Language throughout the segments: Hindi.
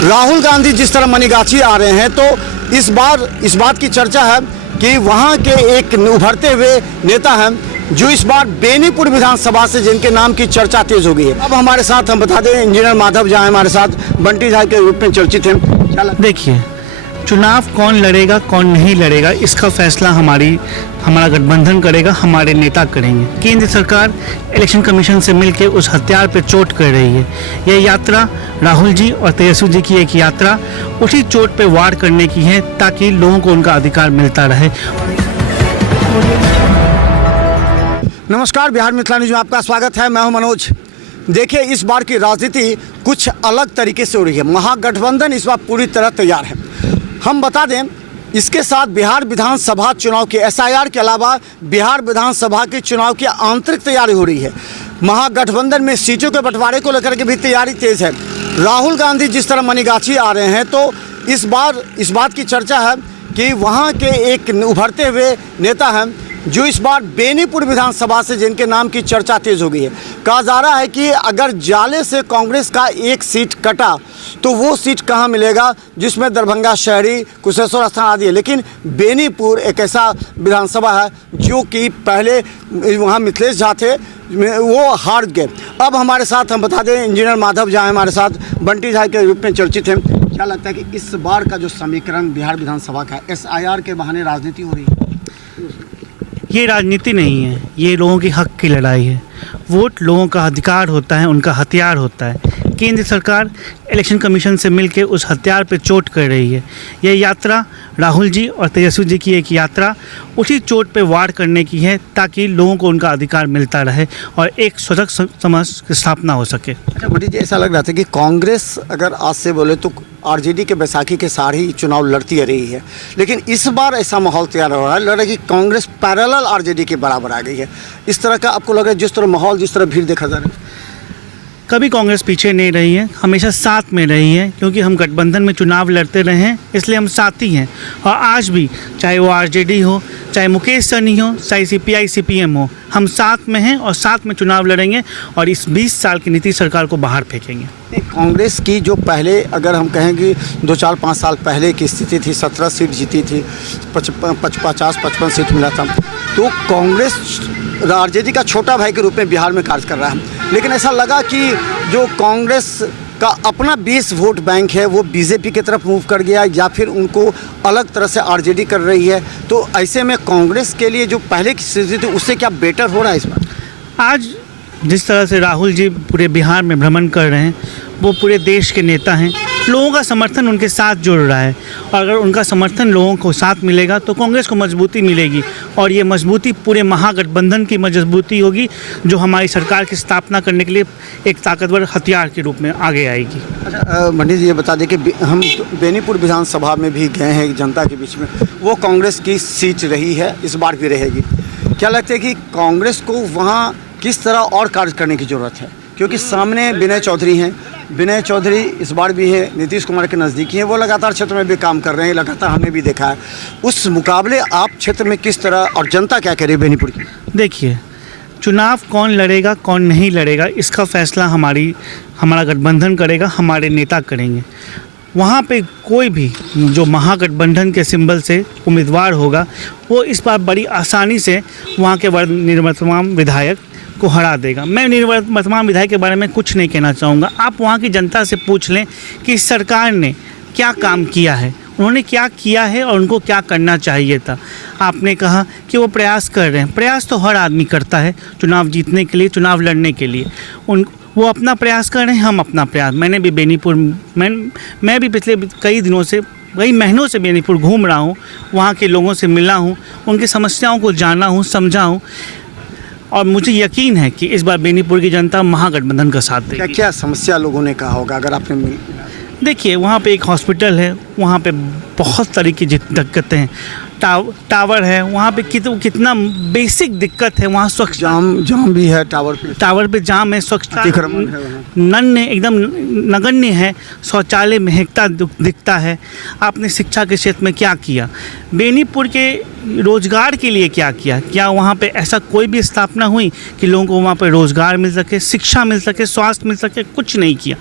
राहुल गांधी जिस तरह मनीगाछी आ रहे हैं, तो इस बार इस बात की चर्चा है कि वहां के एक उभरते हुए नेता हैं जो इस बार बेनीपुर विधानसभा से जिनके नाम की चर्चा तेज हो गई है। अब हमारे साथ हम बता दें इंजीनियर माधव झा हमारे साथ बंटी झा के रूप में चर्चित हैं। देखिए, चुनाव कौन लड़ेगा कौन नहीं लड़ेगा इसका फैसला हमारा गठबंधन करेगा, हमारे नेता करेंगे। केंद्र सरकार इलेक्शन कमीशन से मिलकर उस हथियार पर चोट कर रही है। यह यात्रा राहुल जी और तेजस्वी जी की एक यात्रा उसी चोट पे वार करने की है ताकि लोगों को उनका अधिकार मिलता रहे। नमस्कार, बिहार मिथिला न्यूज में आपका स्वागत है। मैं हूं मनोज। देखिए, इस बार की राजनीति कुछ अलग तरीके से हो रही है। महागठबंधन इस बार पूरी तरह तैयार है। हम बता दें, इसके साथ बिहार विधानसभा चुनाव के SIR के अलावा बिहार विधानसभा के चुनाव की आंतरिक तैयारी हो रही है। महागठबंधन में सीटों के बंटवारे को लेकर के भी तैयारी तेज है। राहुल गांधी जिस तरह मनीगाछी आ रहे हैं, तो इस बार इस बात की चर्चा है कि वहां के एक उभरते हुए नेता हैं जो इस बार बेनीपुर विधानसभा से जिनके नाम की चर्चा तेज हो गई है। कहा जा रहा है कि अगर जाले से कांग्रेस का एक सीट कटा तो वो सीट कहां मिलेगा, जिसमें दरभंगा शहरी, कुशेश्वर स्थान आदि है। लेकिन बेनीपुर एक ऐसा विधानसभा है जो कि पहले वहां मिथिलेश झा थे, वो हार गए। अब हमारे साथ हम बता दें इंजीनियर माधव झा हमारे साथ बंटी झा के रूप में चर्चित हैं। क्या लगता है कि इस बार का जो समीकरण बिहार विधानसभा का SIR के बहाने राजनीति हो रही है? ये राजनीति नहीं है, ये लोगों के हक की लड़ाई है। वोट लोगों का अधिकार होता है, उनका हथियार होता है। केंद्र सरकार इलेक्शन कमीशन से मिलकर उस हथियार पर चोट कर रही है। यह यात्रा राहुल जी और तेजस्वी जी की एक यात्रा उसी चोट पे वार करने की है ताकि लोगों को उनका अधिकार मिलता रहे और एक स्वतंत्र समाज की स्थापना हो सके। अच्छा बंटी जी, ऐसा लग रहा था कि कांग्रेस अगर आज से बोले तो RJD के बैसाखी के साथ ही चुनाव लड़ती रही है, लेकिन इस बार ऐसा माहौल तैयार हो रहा है, लग रहा है कि कांग्रेस पैरेलल RJD के बराबर आ गई है। इस तरह का आपको लग रहा है, जिस तरह माहौल, जिस तरह भीड़ देखा जा रहा है? कभी कांग्रेस पीछे नहीं रही है, हमेशा साथ में रही है, क्योंकि हम गठबंधन में चुनाव लड़ते रहे हैं, इसलिए हम साथी हैं। और आज भी चाहे वो RJD हो, चाहे मुकेश सहनी हो, चाहे CPI CPM हो, हम साथ में हैं और साथ में चुनाव लड़ेंगे और इस 20 साल की नीतीश सरकार को बाहर फेंकेंगे। कांग्रेस की जो पहले अगर हम कहें कि 2-4-5 साल पहले की स्थिति थी, 17 सीट जीती थी, 50-55 सीट मिला था, तो कांग्रेस RJD का छोटा भाई के रूप में बिहार में कार्य कर रहा है। लेकिन ऐसा लगा कि जो कांग्रेस का अपना 20 वोट बैंक है वो BJP की तरफ मूव कर गया, या फिर उनको अलग तरह से RJD कर रही है। तो ऐसे में कांग्रेस के लिए जो पहले की स्थिति थी उससे क्या बेटर हो रहा है इस बार? आज जिस तरह से राहुल जी पूरे बिहार में भ्रमण कर रहे हैं, वो पूरे देश के नेता हैं, लोगों का समर्थन उनके साथ जुड़ रहा है। और अगर उनका समर्थन लोगों को साथ मिलेगा तो कांग्रेस को मजबूती मिलेगी और ये मजबूती पूरे महागठबंधन की मजबूती होगी, जो हमारी सरकार की स्थापना करने के लिए एक ताकतवर हथियार के रूप में आगे आएगी। अच्छा बंटी जी, ये बता दें कि हम बेनीपुर विधानसभा में भी गए हैं जनता के बीच में, वो कांग्रेस की सीट रही है, इस बार भी रहेगी। क्या लगता है कि कांग्रेस को वहाँ किस तरह और कार्य करने की ज़रूरत है? क्योंकि सामने विनय चौधरी हैं, विनय चौधरी इस बार भी है, नीतीश कुमार के नज़दीकी हैं, वो लगातार क्षेत्र में भी काम कर रहे हैं, लगातार हमने भी देखा है। उस मुकाबले आप क्षेत्र में किस तरह और जनता क्या कह रही है बेनीपुर की? देखिए, चुनाव कौन लड़ेगा कौन नहीं लड़ेगा इसका फैसला हमारा गठबंधन करेगा, हमारे नेता करेंगे। वहाँ पे कोई भी जो महागठबंधन के सिंबल से उम्मीदवार होगा वो इस बार बड़ी आसानी से वहाँ के निवर्तमान विधायक को हरा देगा। मैं निवर्तमान विधायक के बारे में कुछ नहीं कहना चाहूँगा। आप वहाँ की जनता से पूछ लें कि सरकार ने क्या काम किया है, उन्होंने क्या किया है और उनको क्या करना चाहिए था। आपने कहा कि वो प्रयास कर रहे हैं, प्रयास तो हर आदमी करता है चुनाव जीतने के लिए, चुनाव लड़ने के लिए। वो अपना प्रयास कर रहे हैं, हम अपना प्रयास। मैंने भी बेनीपुर मैं भी पिछले कई दिनों से, कई महीनों से बेनीपुर घूम रहा हूँ, वहाँ के लोगों से मिला हूँ, उनकी समस्याओं को जाना हूँ, समझा हूँ और मुझे यकीन है कि इस बार बेनीपुर की जनता महागठबंधन का साथ देगी। क्या क्या समस्या लोगों ने कहा होगा अगर आपने? देखिए, वहाँ पे एक हॉस्पिटल है, वहाँ पे बहुत तरीके की दिक्कतें हैं। टावर है वहाँ पे कितना बेसिक दिक्कत है। वहाँ स्वच्छ जाम भी है, टावर पे जाम है, स्वच्छता अतिक्रमण है वहाँ। नन्हे एकदम नगण्य है, शौचालय महकता दिखता है। आपने शिक्षा के क्षेत्र में क्या किया? बेनीपुर के रोजगार के लिए क्या किया? क्या वहाँ पे ऐसा कोई भी स्थापना हुई कि लोगों को वहाँ पे रोजगार मिल सके, शिक्षा मिल सके, स्वास्थ्य मिल सके? कुछ नहीं किया।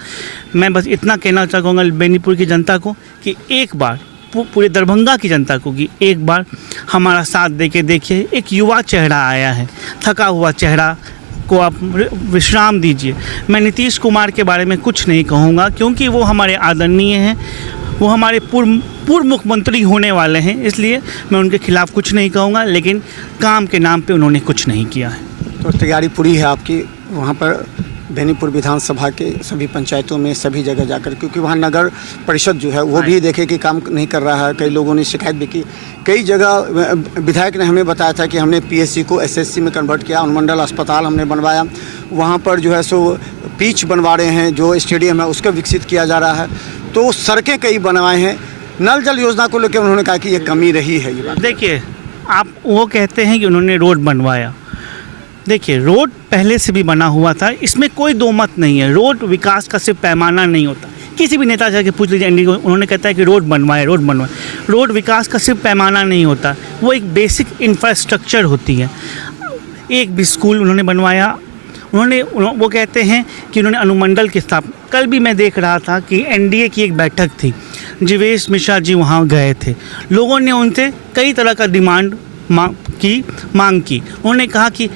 मैं बस इतना कहना चाहूँगा बेनीपुर की जनता को कि एक बार, पूरे दरभंगा की जनता को कि एक बार हमारा साथ दे के देखिए। एक युवा चेहरा आया है, थका हुआ चेहरा को आप विश्राम दीजिए। मैं नीतीश कुमार के बारे में कुछ नहीं कहूँगा क्योंकि वो हमारे आदरणीय हैं, वो हमारे पूर्व मुख्यमंत्री होने वाले हैं, इसलिए मैं उनके खिलाफ़ कुछ नहीं कहूँगा, लेकिन काम के नाम पे उन्होंने कुछ नहीं किया है। तो तैयारी पूरी है आपकी वहाँ पर बेनीपुर विधानसभा के सभी पंचायतों में, सभी जगह जाकर, क्योंकि वहाँ नगर परिषद जो है वो भी देखे कि काम नहीं कर रहा है। कई लोगों ने शिकायत भी की। कई जगह विधायक ने हमें बताया था कि हमने पीएससी को एसएससी में कन्वर्ट किया, अनुमंडल अस्पताल हमने बनवाया, वहाँ पर जो है सो पिच बनवा रहे हैं, जो स्टेडियम है उसको विकसित किया जा रहा है। तो सड़कें कई बनवाए हैं। नल जल योजना को लेकर उन्होंने कहा कि ये कमी रही है। ये बात देखिए, आप वो कहते हैं कि उन्होंने रोड बनवाया। देखिए, रोड पहले से भी बना हुआ था, इसमें कोई दो मत नहीं है। रोड विकास का सिर्फ पैमाना नहीं होता। किसी भी नेता जाके पूछ लीजिए एनडीए को, उन्होंने कहता है कि रोड बनवाए। रोड विकास का सिर्फ पैमाना नहीं होता, वो एक बेसिक इंफ्रास्ट्रक्चर होती है। एक भी स्कूल उन्होंने बनवाया। वो कहते हैं कि उन्होंने अनुमंडल की स्थापना। कल भी मैं देख रहा था कि एनडीए की एक बैठक थी, जीवेश मिश्रा जी वहाँ गए थे। लोगों ने उनसे कई तरह का मांग की। उन्होंने कहा कि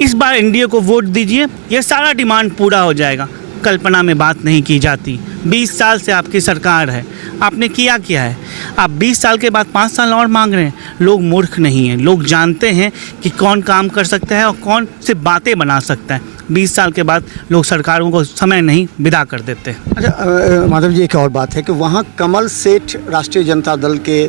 इस बार एनडीए को वोट दीजिए, ये सारा डिमांड पूरा हो जाएगा। कल्पना में बात नहीं की जाती। 20 साल से आपकी सरकार है, आपने किया है? आप 20 साल के बाद 5 साल और मांग रहे हैं। लोग मूर्ख नहीं हैं, लोग जानते हैं कि कौन काम कर सकता है और कौन से बातें बना सकता है। 20 साल के बाद लोग सरकारों को समय नहीं विदा कर देते। अच्छा माधव जी, एक और बात है कि वहाँ कमल सेठ राष्ट्रीय जनता दल के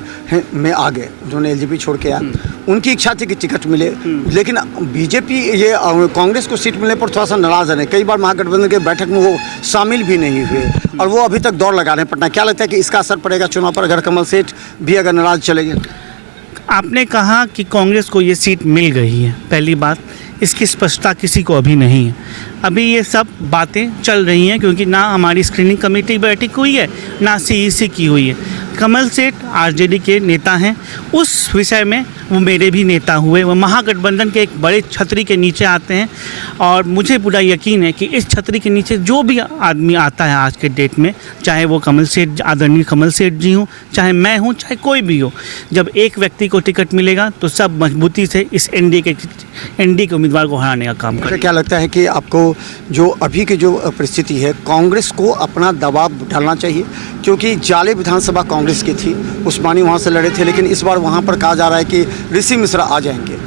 में आ गए, उन्होंने एलजेपी छोड़ के आया। उनकी इच्छा थी कि टिकट मिले, लेकिन बीजेपी ये कांग्रेस को सीट मिलने पर थोड़ा सा नाराज है। कई बार महागठबंधन के बैठक में वो शामिल भी नहीं हुए और वो अभी तक दौड़ लगा रहे हैं पटना। क्या लगता है कि इसका असर पड़ेगा चुनाव पर, अगर कमल सेठ भी अगर नाराज चले गए? आपने कहा कि कांग्रेस को ये सीट मिल गई है। पहली बात, इसकी स्पष्टता किसी को अभी नहीं है। अभी ये सब बातें चल रही हैं क्योंकि ना हमारी स्क्रीनिंग कमेटी बैठक हुई है, ना सीईसी की हुई है। कमल सेठ आरजेडी के नेता हैं, उस विषय में वो मेरे भी नेता हुए। वो महागठबंधन के एक बड़े छतरी के नीचे आते हैं और मुझे पूरा यकीन है कि इस छतरी के नीचे जो भी आदमी आता है आज के डेट में, चाहे वो आदरणीय कमल सेठ जी हों, चाहे मैं हूँ, चाहे कोई भी हो, जब एक व्यक्ति को टिकट मिलेगा तो सब मजबूती से इस एनडीए के उम्मीदवार को हराने का काम करें। क्या लगता है कि आपको जो अभी की जो परिस्थिति है, कांग्रेस को अपना दबाव डालना चाहिए? क्योंकि जाले विधानसभा कांग्रेस की थी, उस्मानी वहाँ से लड़े थे, लेकिन इस बार वहाँ पर कहा जा रहा है कि ऋषि मिश्रा आ जाएंगे,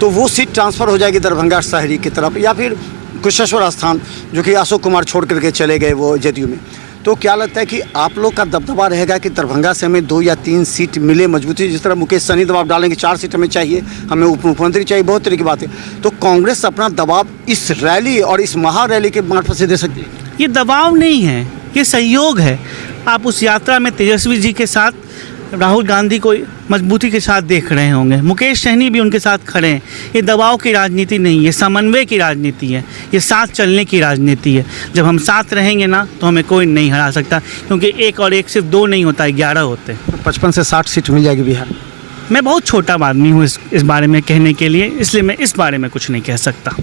तो वो सीट ट्रांसफ़र हो जाएगी दरभंगा शहरी की तरफ, या फिर कुशेश्वर स्थान जो कि अशोक कुमार छोड़ करके चले गए वो जदयू में। तो क्या लगता है कि आप लोग का दबदबा रहेगा कि दरभंगा से हमें 2 या 3 सीट मिले मजबूती? जिस तरह मुकेश सहनी दबाव डालेंगे 4 सीट हमें चाहिए, हमें उप मुख्यमंत्री चाहिए, बहुत तरह की बात है। तो कांग्रेस अपना दबाव इस रैली और इस महारैली के मार्फत से दे सकती है? ये दबाव नहीं है, ये सहयोग है। आप उस यात्रा में तेजस्वी जी के साथ राहुल गांधी को मजबूती के साथ देख रहे होंगे, मुकेश सहनी भी उनके साथ खड़े हैं। ये दबाव की राजनीति नहीं, ये समन्वय की राजनीति है, ये साथ चलने की राजनीति है। जब हम साथ रहेंगे ना तो हमें कोई नहीं हरा सकता, क्योंकि 1 और 1 सिर्फ 2 नहीं होता है, 11 होते हैं। 55 से 60 सीट मिल जाएगी बिहार? मैं बहुत छोटा आदमी हूँ इस बारे में कहने के लिए, इसलिए मैं इस बारे में कुछ नहीं कह सकता।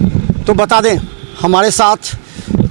तो बता दें, हमारे साथ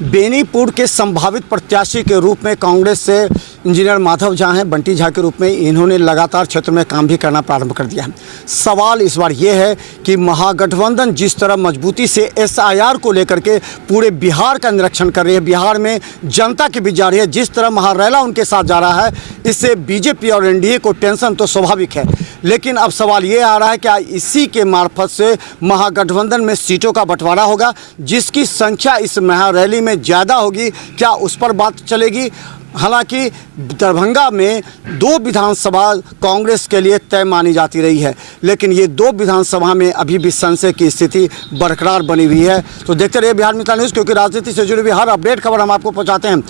बेनीपुर के संभावित प्रत्याशी के रूप में कांग्रेस से इंजीनियर माधव झा हैं, बंटी झा के रूप में। इन्होंने लगातार क्षेत्र में काम भी करना प्रारंभ कर दिया है। सवाल इस बार ये है कि महागठबंधन जिस तरह मजबूती से एसआईआर को लेकर के पूरे बिहार का निरीक्षण कर रही है, बिहार में जनता की बीच जा रही है, जिस तरह महारैला उनके साथ जा रहा है, इससे बीजेपी और एनडीए को टेंशन तो स्वाभाविक है। लेकिन अब सवाल ये आ रहा है क्या इसी के मार्फत से महागठबंधन में सीटों का बंटवारा होगा? जिसकी संख्या इस महारैली में ज़्यादा होगी, क्या उस पर बात चलेगी? हालांकि दरभंगा में 2 विधानसभा कांग्रेस के लिए तय मानी जाती रही है, लेकिन ये 2 विधानसभा में अभी भी संशय की स्थिति बरकरार बनी हुई है। तो देखते रहिए बिहार मित्र न्यूज़, क्योंकि राजनीति से जुड़ी हुई हर अपडेट खबर हम आपको पहुंचाते हैं।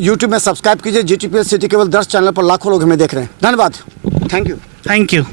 यूट्यूब में सब्सक्राइब कीजिए। GTPS सिटी केवल 10 चैनल पर लाखों लोग हमें देख रहे हैं। धन्यवाद। Thank you. Thank you.